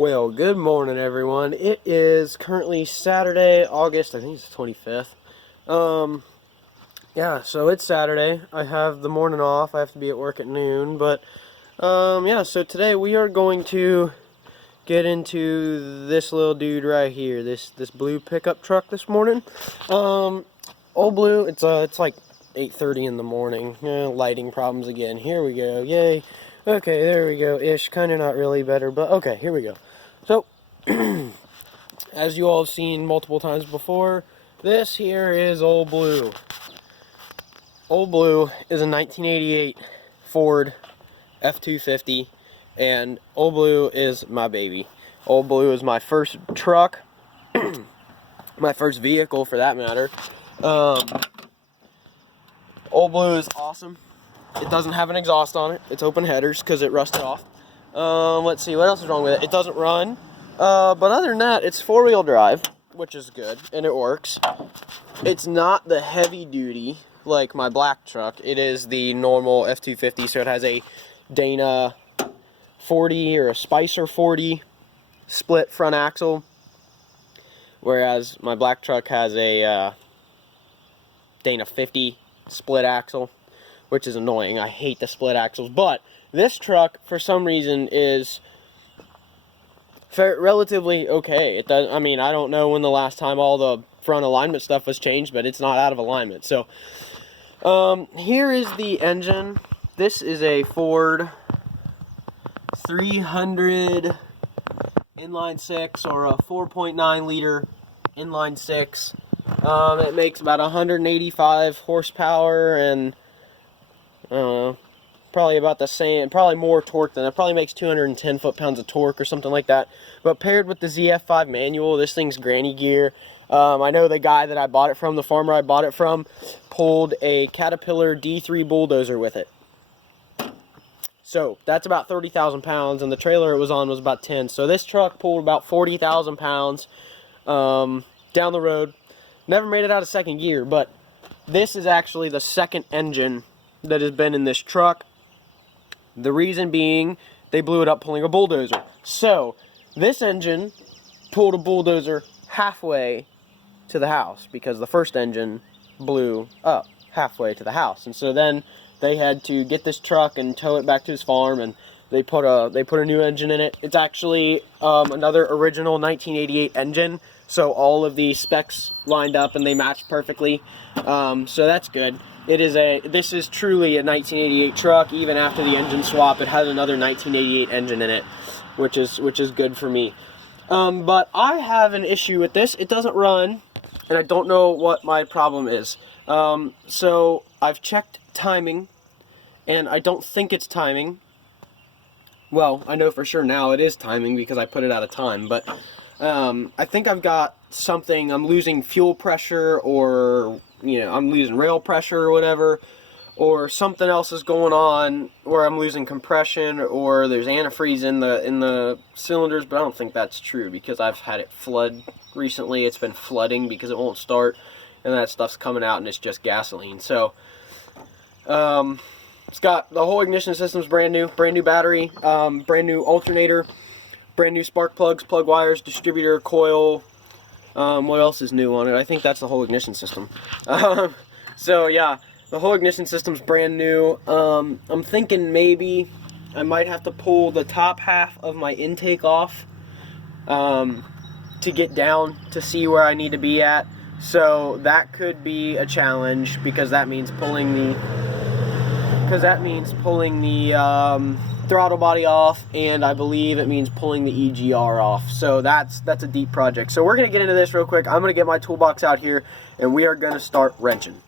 Well, good morning, everyone. It is currently Saturday, August, I think it's the 25th. Yeah, so it's Saturday. I have the morning off. I have to be at work at noon, but, yeah, so today we are going to get into this little dude right here, this blue pickup truck this morning. Old Blue, it's like 8:30 in the morning. Lighting problems again. Here we go. Yay. Okay, there we go. Ish. Kind of not really better, but okay, here we go. So, as you all have seen multiple times before, this here is Old Blue. Old Blue is a 1988 Ford F-250, and Old Blue is my baby. Old Blue is my first truck, my first vehicle for that matter. Old Blue is awesome. It doesn't have an exhaust on it. It's open headers because it rusted off. Let's see, what else is wrong with it? It doesn't run. But other than that, it's four-wheel drive, which is good, and it works. It's not the heavy duty like my black truck. It is the normal F-250, so it has a Dana 40 or a Spicer 40 split front axle, whereas my black truck has a Dana 50 split axle, which is annoying. I hate the split axles, but this truck, for some reason, is relatively okay. It does. I mean, I don't know when the last time all the front alignment stuff was changed, but it's not out of alignment. So, here is the engine. This is a Ford 300 inline six, or a 4.9 liter inline six. It makes about 185 horsepower and I don't know, probably about the same, probably more torque than it. Probably makes 210 foot-pounds of torque or something like that. But paired with the ZF5 manual, this thing's granny gear. I know the guy that I bought it from, the farmer I bought it from, pulled a Caterpillar D3 bulldozer with it. So that's about 30,000 pounds, and the trailer it was on was about 10. So this truck pulled about 40,000 pounds down the road. Never made it out of second gear, but this is actually the second engine that has been in this truck. The reason being, they blew it up pulling a bulldozer. So, this engine pulled a bulldozer halfway to the house because the first engine blew up halfway to the house. And so then they had to get this truck and tow it back to his farm, and they put a new engine in it. It's actually another original 1988 engine. So all of the specs lined up and they match perfectly. So that's good. This is truly a 1988 truck. Even after the engine swap, it has another 1988 engine in it, which is good for me. But I have an issue with this. It doesn't run, and I don't know what my problem is. So I've checked timing, and I don't think it's timing. Well, I know for sure now it is timing because I put it out of time, but I think I've got something. I'm losing fuel pressure, or I'm losing rail pressure or whatever, or something else is going on where I'm losing compression, or there's antifreeze in the cylinders. But I don't think that's true because I've had it flood recently. It's been flooding because it won't start, and that stuff's coming out and it's just gasoline. So it's got the whole ignition system's brand new battery, brand new alternator, brand new spark plugs, plug wires, distributor, coil. What else is new on it? I think that's the whole ignition system. So yeah, the whole ignition system's brand new. I'm thinking maybe I might have to pull the top half of my intake off to get down to see where I need to be at. So that could be a challenge because that means pulling the throttle body off, and I believe it means pulling the EGR off. So that's a deep project. So we're going to get into this real quick. I'm going to get my toolbox out here, and we are going to start wrenching.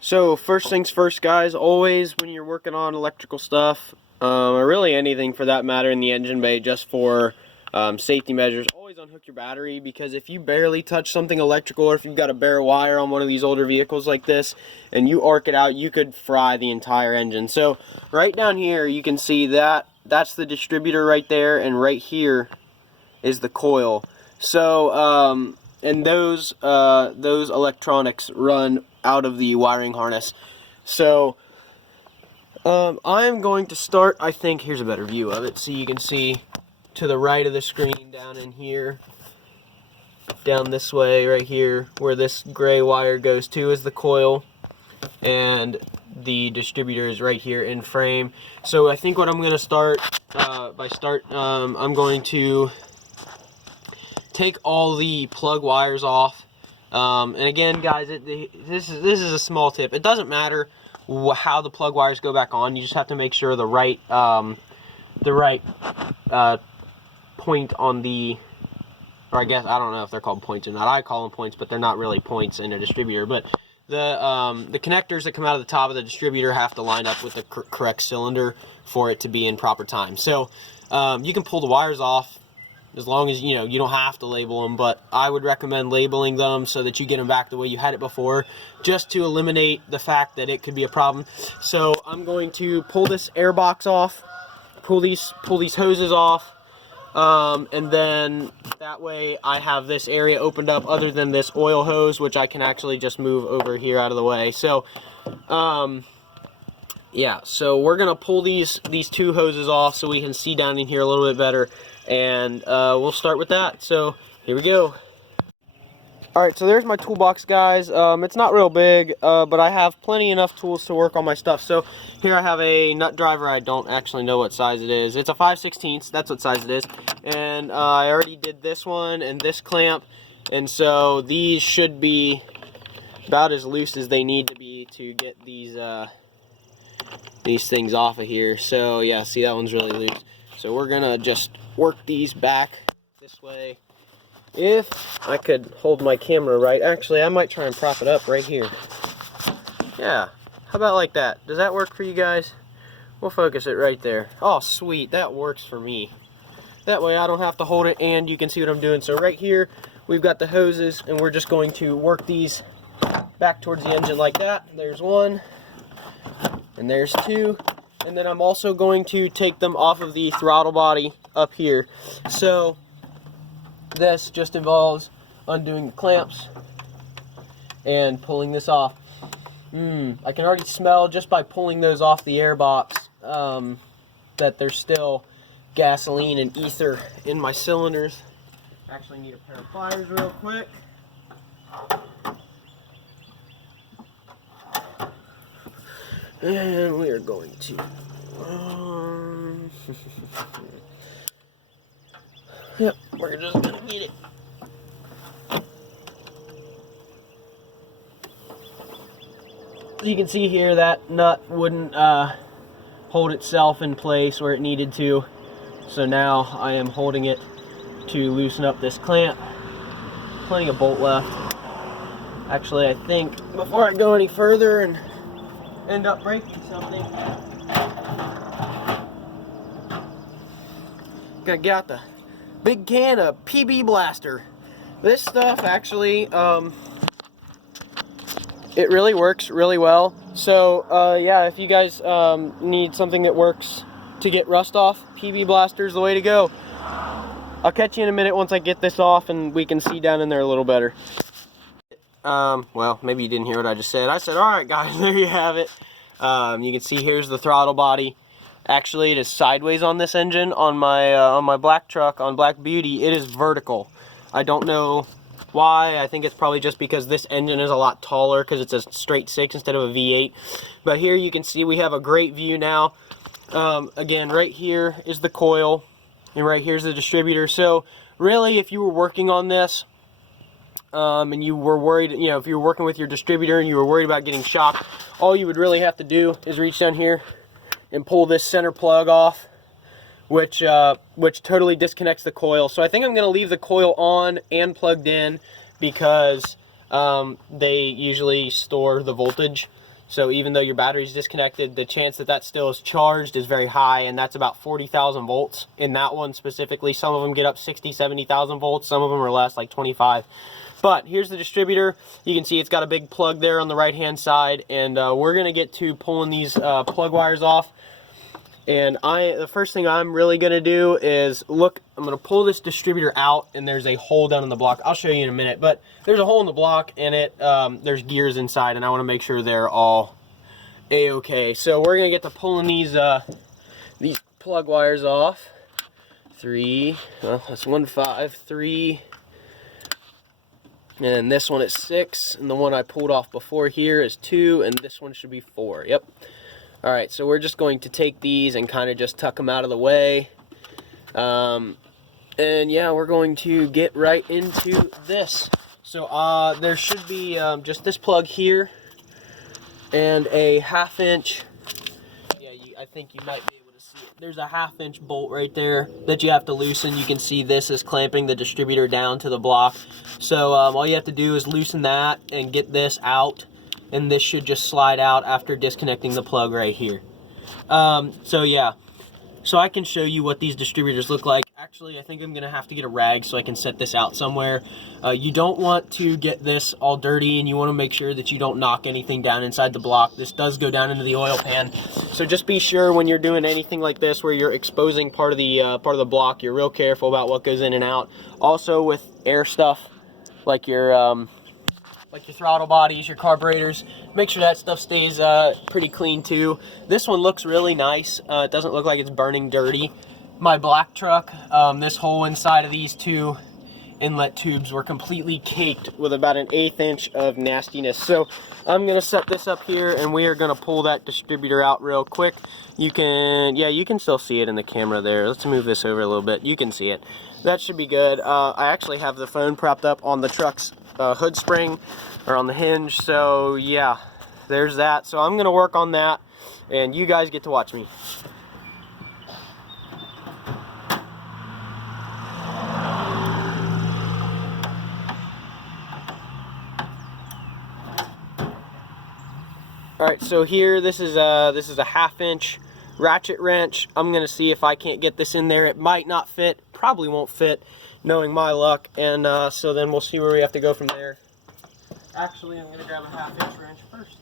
So first things first, guys, always when you're working on electrical stuff, or really anything for that matter in the engine bay, just for safety measures, always unhook your battery, because if you barely touch something electrical, or if you've got a bare wire on one of these older vehicles like this and you arc it out, you could fry the entire engine. So right down here you can see that's the distributor right there, and right here is the coil. So and those electronics run out of the wiring harness. So I am going to start, I think, here's a better view of it so you can see to the right of the screen down in here. Down this way right here where this gray wire goes to is the coil, and the distributor is right here in frame. So I think what I'm going to start I'm going to take all the plug wires off. And again, guys, this is a small tip. It doesn't matter how the plug wires go back on. You just have to make sure the right point on the, or I guess I don't know if they're called points or not. I call them points, but they're not really points in a distributor. But the connectors that come out of the top of the distributor have to line up with the correct cylinder for it to be in proper time. So you can pull the wires off as long as you don't have to label them, but I would recommend labeling them so that you get them back the way you had it before, just to eliminate the fact that it could be a problem. So I'm going to pull this air box off, pull these hoses off, and then that way I have this area opened up other than this oil hose, which I can actually just move over here out of the way. So yeah, so we're gonna pull these two hoses off so we can see down in here a little bit better, and we'll start with that. So here we go. Alright, so there's my toolbox, guys. It's not real big, but I have plenty enough tools to work on my stuff. So here I have a nut driver. I don't actually know what size it is. It's a 5/16, that's what size it is. And I already did this one and this clamp, and so these should be about as loose as they need to be to get these things off of here. So yeah, see, that one's really loose. So we're gonna just work these back this way. If I could hold my camera right, actually I might try and prop it up right here. Yeah, how about like that? Does that work for you guys? We'll focus it right there. Oh sweet, that works for me. That way I don't have to hold it and you can see what I'm doing. So right here we've got the hoses, and we're just going to work these back towards the engine like that. There's one, and there's two, and then I'm also going to take them off of the throttle body up here. So this just involves undoing the clamps and pulling this off. I can already smell just by pulling those off the air box that there's still gasoline and ether in my cylinders. Actually need a pair of pliers real quick. And we are going to yep, we're just gonna get it. You can see here that nut wouldn't hold itself in place where it needed to. So now I am holding it to loosen up this clamp. Plenty of bolt left. Actually, I think before I go any further and end up breaking something, gonna get out the big can of PB Blaster. This stuff actually, it really works really well. So yeah, if you guys need something that works to get rust off, PB Blaster is the way to go. I'll catch you in a minute once I get this off and we can see down in there a little better. Well, maybe you didn't hear what I just said. I said, alright guys, there you have it. You can see here's the throttle body. Actually, it is sideways on this engine. On my black truck, on Black Beauty, it is vertical. I don't know why. I think it's probably just because this engine is a lot taller because it's a straight 6 instead of a V8. But here you can see we have a great view now. Again, right here is the coil, and right here's the distributor. So really, if you were working on this, and you were worried, if you were working with your distributor and you were worried about getting shocked, all you would really have to do is reach down here and pull this center plug off, which totally disconnects the coil. So I think I'm going to leave the coil on and plugged in because they usually store the voltage. So even though your battery is disconnected, the chance that that still is charged is very high, and that's about 40,000 volts in that one specifically. Some of them get up 60, 70,000 volts. Some of them are less, like 25. But here's the distributor. You can see it's got a big plug there on the right-hand side, and we're going to get to pulling these plug wires off. And the first thing I'm really going to do is look. I'm going to pull this distributor out, and there's a hole down in the block. I'll show you in a minute, but there's a hole in the block, and there's gears inside, and I want to make sure they're all a-okay. So we're going to get to pulling these plug wires off. 3, well, that's 1, 5, 3, and then this one is 6, and the one I pulled off before here is 2, and this one should be 4. Yep. Alright, so we're just going to take these and kind of just tuck them out of the way. And yeah, we're going to get right into this. So there should be just this plug here and a 1/2 inch. Yeah, I think you might be able to see it. There's a 1/2 inch bolt right there that you have to loosen. You can see this is clamping the distributor down to the block. So all you have to do is loosen that and get this out, and this should just slide out after disconnecting the plug right here. So yeah, so I can show you what these distributors look like. Actually, I think I'm gonna have to get a rag so I can set this out somewhere. You don't want to get this all dirty, and you want to make sure that you don't knock anything down inside the block. This does go down into the oil pan, so just be sure when you're doing anything like this where you're exposing part of the block, you're real careful about what goes in and out. Also with air stuff like your throttle bodies, your carburetors, make sure that stuff stays pretty clean too. This one looks really nice. It doesn't look like it's burning dirty. My black truck, this hole inside of these 2 inlet tubes were completely caked with about an 1/8 inch of nastiness. So I'm gonna set this up here, and we are gonna pull that distributor out real quick. You can still see it in the camera there. Let's move this over a little bit. You can see it. That should be good. I actually have the phone propped up on the truck's hood spring, or on the hinge, so yeah, there's that. So I'm gonna work on that, and you guys get to watch me. All right, so here, this is a 1/2 inch ratchet wrench. I'm gonna see if I can't get this in there. It might not fit, probably won't fit, knowing my luck, and so then we'll see where we have to go from there. Actually, I'm gonna grab a 1/2 inch wrench first.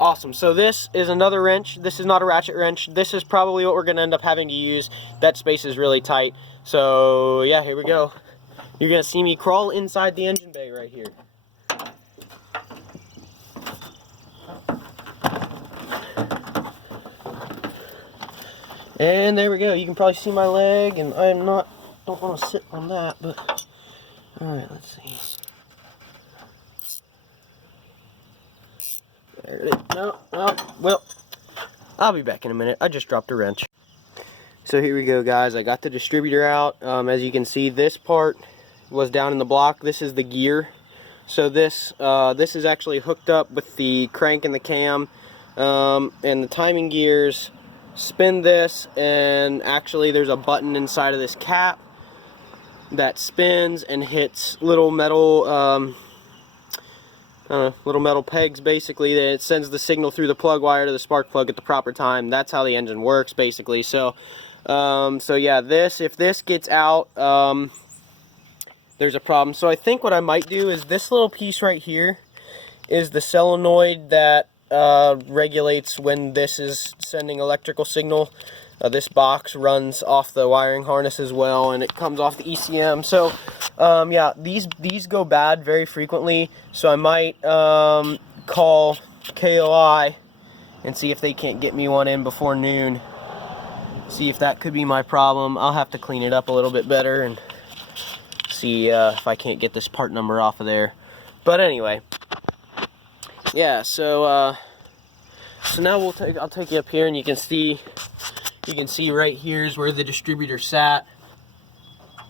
Awesome, so this is another wrench. This is not a ratchet wrench. This is probably what we're gonna end up having to use. That space is really tight. So yeah, here we go. You're gonna see me crawl inside the engine bay right here. And there we go. You can probably see my leg, and don't want to sit on that, but all right, let's see. There it is. No, well, I'll be back in a minute. I just dropped a wrench. So here we go, guys. I got the distributor out. As you can see, this part was down in the block. This is the gear. So this is actually hooked up with the crank and the cam, and the timing gears spin this, and actually there's a button inside of this cap that spins and hits little metal pegs, basically, that it sends the signal through the plug wire to the spark plug at the proper time. That's how the engine works, basically. So yeah, if this gets out, there's a problem. So I think what I might do is this little piece right here is the solenoid that regulates when this is sending electrical signal. This box runs off the wiring harness as well, and it comes off the ECM. So yeah, these go bad very frequently, so I might call KOI and see if they can't get me one in before noon. See if that could be my problem. I'll have to clean it up a little bit better and see if I can't get this part number off of there. But anyway, yeah, so now I'll take you up here, and you can see right here is where the distributor sat.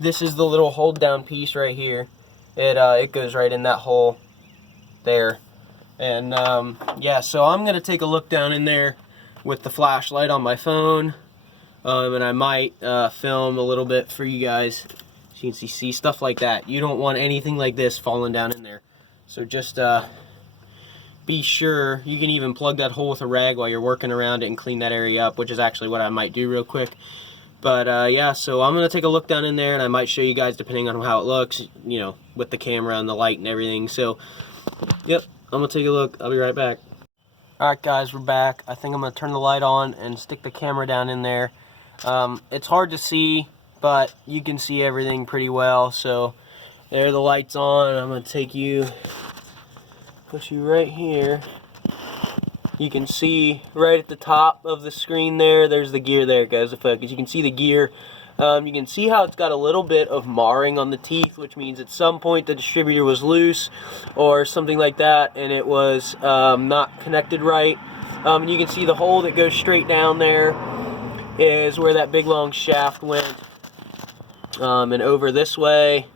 This is the little hold down piece right here. It goes right in that hole there. And yeah, so I'm gonna take a look down in there with the flashlight on my phone, and I might film a little bit for you guys so you can see stuff like that. You don't want anything like this falling down in there. So just be sure. You can even plug that hole with a rag while you're working around it and clean that area up, which is actually what I might do real quick. But yeah, so I'm going to take a look down in there, and I might show you guys depending on how it looks, you know, with the camera and the light and everything. So, yep, I'm going to take a look. I'll be right back. Alright guys, we're back. I think I'm going to turn the light on and stick the camera down in there. It's hard to see, but you can see everything pretty well. So, there the light's on. I'm going to take you, put you right here. You can see right at the top of the screen there's the gear. There it goes, the focus. You can see the gear. You can see how it's got a little bit of marring on the teeth, which means at some point the distributor was loose or something like that, and it was not connected right. And you can see the hole that goes straight down there is where that big long shaft went. And over this way,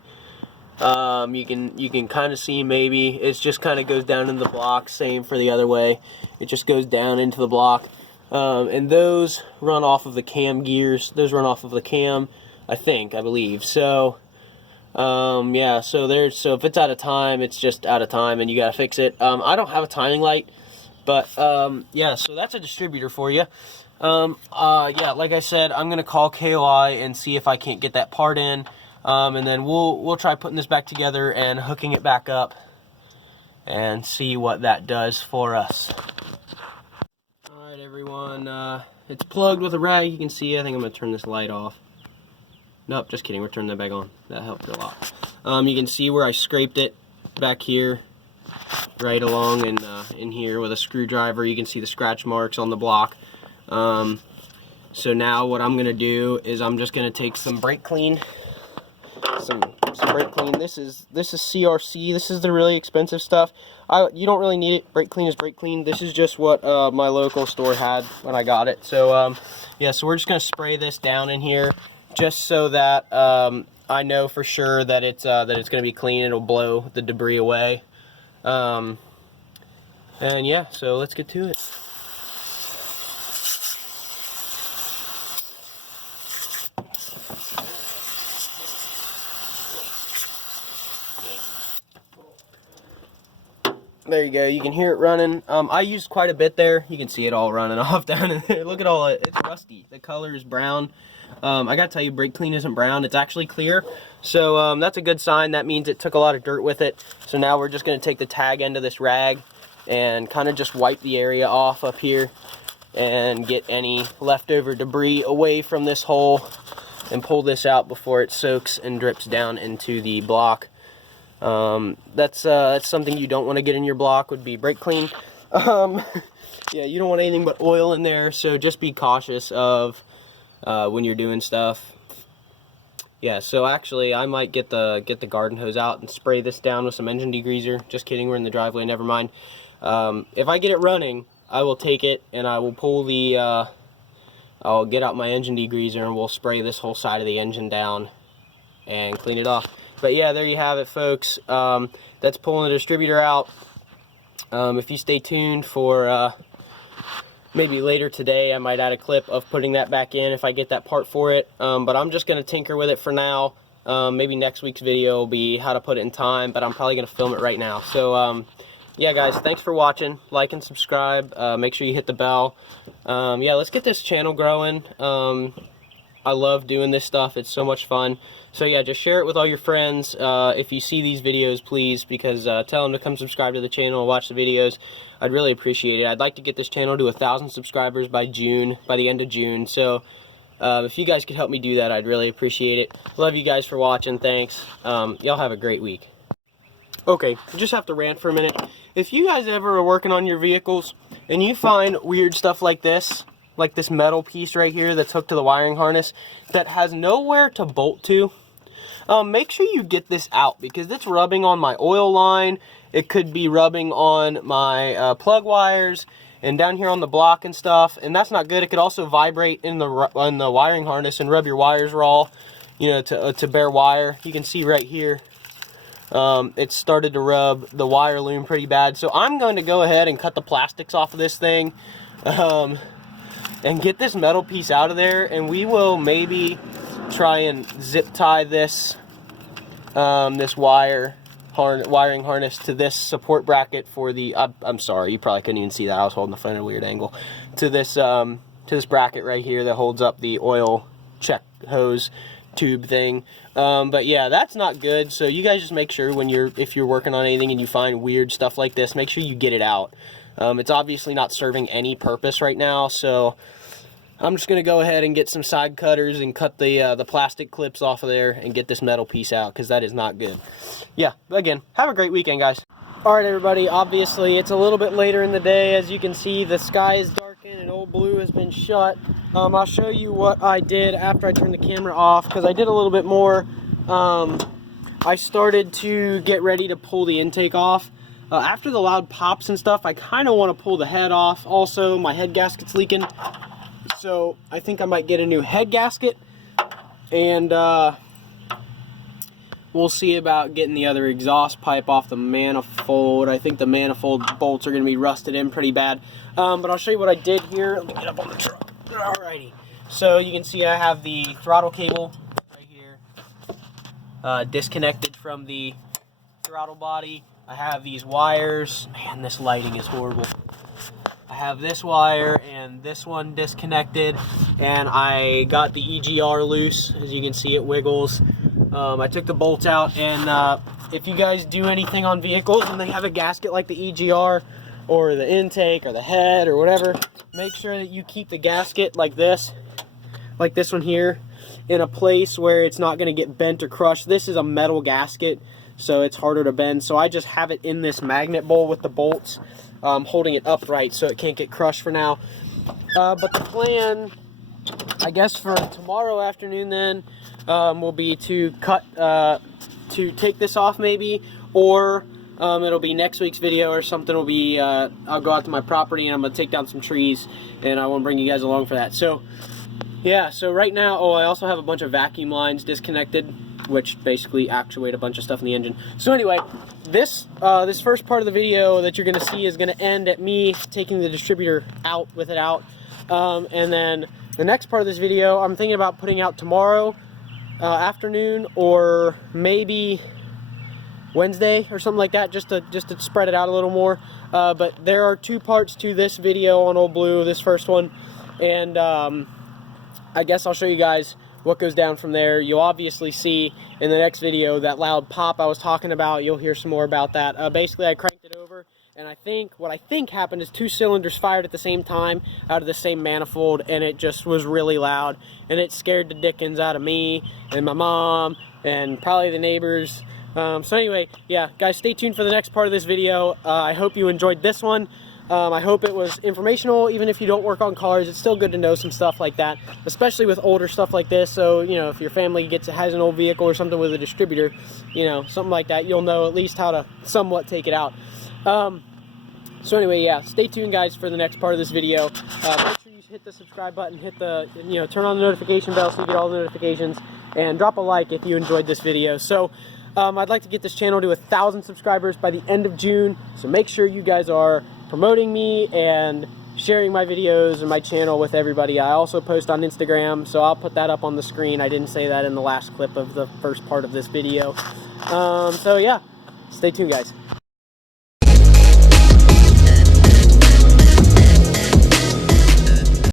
you can kind of see maybe it just kind of goes down into the block. Same for the other way, it just goes down into the block. And those run off of the cam gears. Those run off of the cam, I believe. So, yeah. So if it's out of time, it's just out of time, and you gotta fix it. I don't have a timing light, but yeah. So that's a distributor for you. Yeah. Like I said, I'm gonna call KOI and see if I can't get that part in. And then we'll try putting this back together and hooking it back up and see what that does for us. Alright everyone, it's plugged with a rag. You can see, I think I'm going to turn this light off. Nope, just kidding, we're turning that back on. That helped a lot. You can see where I scraped it back here, right along in here with a screwdriver. You can see the scratch marks on the block. So now what I'm going to do is I'm just going to take some brake clean. Some brake clean. This is CRC. This is the really expensive stuff. You don't really need it. Brake clean is brake clean. This is just what my local store had when I got it. So yeah, so we're just gonna spray this down in here, just so that I know for sure that it's gonna be clean. It'll blow the debris away. And yeah, so let's get to it. There you go, you can hear it running. I used quite a bit there. You can see it all running off down in there. Look at all it, it's rusty. The color is brown. I gotta tell you, brake clean isn't brown, it's actually clear. So that's a good sign. That means it took a lot of dirt with it. So now we're just gonna take the tag end of this rag and kind of just wipe the area off up here and get any leftover debris away from this hole and pull this out before it soaks and drips down into the block. That's something you don't want to get in your block, would be brake clean. Yeah, you don't want anything but oil in there, so just be cautious of when you're doing stuff. Yeah, so actually I might get the garden hose out and spray this down with some engine degreaser. Just kidding, we're in the driveway, never mind. If I get it running, I will take it and I will pull the I'll get out my engine degreaser and we'll spray this whole side of the engine down and clean it off. But yeah, there you have it, folks. That's pulling the distributor out. If you stay tuned for maybe later today, I might add a clip of putting that back in if I get that part for it. But I'm just going to tinker with it for now. Maybe next week's video will be how to put it in time, but I'm probably going to film it right now. So yeah, guys, thanks for watching. Like and subscribe. Make sure you hit the bell. Yeah, let's get this channel growing. I love doing this stuff. It's so much fun. So yeah, just share it with all your friends. If you see these videos, please, because tell them to come subscribe to the channel and watch the videos. I'd really appreciate it. I'd like to get this channel to 1,000 subscribers by the end of June. So if you guys could help me do that, I'd really appreciate it. Love you guys for watching. Thanks. Y'all have a great week. Okay, I just have to rant for a minute. If you guys ever are working on your vehicles and you find weird stuff like this metal piece right here that's hooked to the wiring harness that has nowhere to bolt to, make sure you get this out, because it's rubbing on my oil line. It could be rubbing on my plug wires and down here on the block and stuff, and that's not good. It could also vibrate in the wiring harness and rub your wires raw, you know, to bare wire. You can see right here, it started to rub the wire loom pretty bad. So I'm going to go ahead and cut the plastics off of this thing, and get this metal piece out of there, and we will maybe try and zip tie this this wiring harness to this support bracket for the I'm sorry, you probably couldn't even see that, I was holding the phone at a weird angle, to this bracket right here that holds up the oil check hose tube thing. But yeah, that's not good. So you guys just make sure if you're working on anything and you find weird stuff like this, make sure you get it out. It's obviously not serving any purpose right now, so I'm just going to go ahead and get some side cutters and cut the plastic clips off of there and get this metal piece out, because that is not good. Yeah, again, have a great weekend, guys. Alright everybody, obviously it's a little bit later in the day. As you can see, the sky is darkened and Old Blue has been shut. I'll show you what I did after I turned the camera off, because I did a little bit more. I started to get ready to pull the intake off. After the loud pops and stuff, I kind of want to pull the head off. Also, my head gasket's leaking, so I think I might get a new head gasket, and we'll see about getting the other exhaust pipe off the manifold. I think the manifold bolts are going to be rusted in pretty bad. But I'll show you what I did here. Let me get up on the truck. Alrighty. So you can see I have the throttle cable right here, disconnected from the throttle body. I have these wires. Man, this lighting is horrible. I have this wire and this one disconnected, and I got the EGR loose. As you can see, it wiggles. I took the bolts out, and if you guys do anything on vehicles and they have a gasket like the EGR or the intake or the head or whatever, make sure that you keep the gasket like this one here, in a place where it's not going to get bent or crushed. This is a metal gasket, so it's harder to bend. So I just have it in this magnet bowl with the bolts, holding it upright so it can't get crushed for now. But the plan, I guess, for tomorrow afternoon then will be to take this off maybe, or it'll be next week's video or something. Will be I'll go out to my property and I'm gonna take down some trees, and I want to bring you guys along for that. So yeah, so right now, I also have a bunch of vacuum lines disconnected, which basically actuate a bunch of stuff in the engine. So anyway, this first part of the video that you're gonna see is gonna end at me taking the distributor out with it out, and then the next part of this video I'm thinking about putting out tomorrow afternoon, or maybe Wednesday or something like that, just to spread it out a little more. But there are two parts to this video on Old Blue, this first one, and I guess I'll show you guys what goes down from there. You'll obviously see in the next video that loud pop I was talking about. You'll hear some more about that. Basically, I cranked it over, and what I think happened is 2 cylinders fired at the same time out of the same manifold, and it just was really loud, and it scared the dickens out of me and my mom and probably the neighbors. So anyway, yeah, guys, stay tuned for the next part of this video. I hope you enjoyed this one. I hope it was informational. Even if you don't work on cars, it's still good to know some stuff like that, especially with older stuff like this. So, you know, if your family has an old vehicle or something with a distributor, you know, something like that, you'll know at least how to somewhat take it out. So anyway, yeah, stay tuned, guys, for the next part of this video. Make sure you hit the subscribe button, hit the, turn on the notification bell so you get all the notifications, and drop a like if you enjoyed this video. So I'd like to get this channel to 1,000 subscribers by the end of June, so make sure you guys are promoting me and sharing my videos and my channel with everybody. I also post on Instagram, so I'll put that up on the screen. I didn't say that in the last clip of the first part of this video. So yeah, stay tuned, guys.